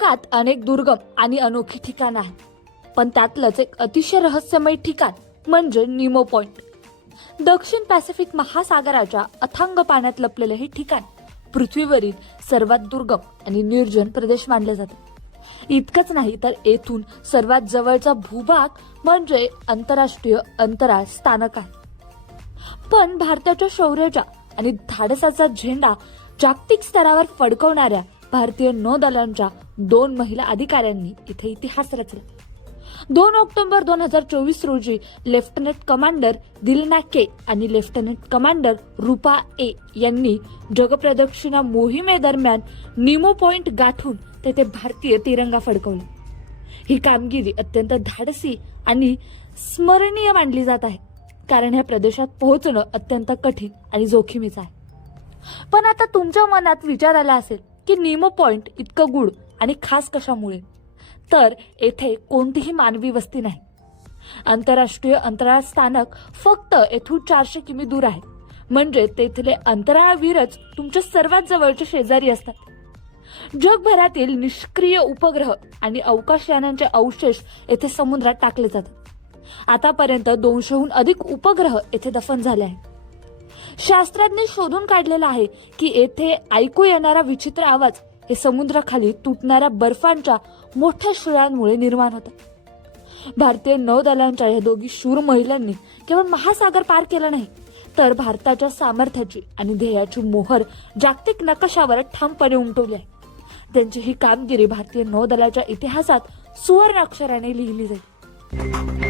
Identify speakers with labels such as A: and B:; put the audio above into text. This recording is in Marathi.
A: जगात अनेक दुर्गम आणि अनोखी ठिकाणं आहेत. पण त्यातलंच एक अतिशय रहस्यमय ठिकाण म्हणजे निमो पॉइंट. दक्षिण पॅसिफिक महासागराच्या अथांग पाण्यात लपलेलं हे ठिकाण पृथ्वीवरील सर्वात दुर्गम आणि निर्जन प्रदेश मानले जाते. इतकंच नाही तर येथून सर्वात जवळचा भूभाग म्हणजे आंतरराष्ट्रीय अंतराळ स्थानक आहे. पण भारताच्या शौर्याच्या आणि धाडसाचा झेंडा जागतिक स्तरावर फडकवणाऱ्या भारतीय नौदलांच्या दोन महिला अधिकाऱ्यांनी इथे इतिहास रचला. दोन ऑक्टोबर दोन हजार चोवीस रोजी लेफ्टनंट कमांडर दिलना के आणि लेफ्टनंट कमांडर रुपा ए यांनी जगप्रदक्षिणा मोहिमेदरम्यान निमो पॉइंट गाठून तेथे भारतीय तिरंगा फडकवला. ही कामगिरी अत्यंत धाडसी आणि स्मरणीय मानली जात आहे कारण ह्या प्रदेशात पोहोचणं अत्यंत कठीण आणि जोखमीचं आहे. पण आता तुमच्या मनात विचार आला असेल की निमो पॉइंट इतकं गुड आणि खास कशामुळे? तर येथे कोणतीही मानवी वस्ती नाही. आंतरराष्ट्रीय अंतराळ स्थानक फक्त येथून चारशे किमी दूर आहे. म्हणजे तेथले अंतराळवीरच तुमच्या सर्वात जवळचे शेजारी असतात. जगभरातील निष्क्रिय उपग्रह आणि अवकाशयानांचे अवशेष येथे समुद्रात टाकले जातात. आतापर्यंत दोनशेहून अधिक उपग्रह येथे दफन झाले आहेत. शास्त्रज्ञ शोधून काढलेला आहे की येथे ऐकू येणारा विचित्र आवाज हे समुद्राखाली तुटणाऱ्या बर्फांच्या मोठ्या शिळांमुळे निर्माण होतात भारतीय नौदलांच्या या दोघी शूर महिलांनी केवळ महासागर पार केला नाही तर भारताच्या सामर्थ्याची आणि ध्येयाची मोहर जागतिक नकाशावर ठामपणे उमटवली आहे. त्यांची ही कामगिरी भारतीय नौदलाच्या इतिहासात सुवर्ण अक्षराने लिहिली जाईल.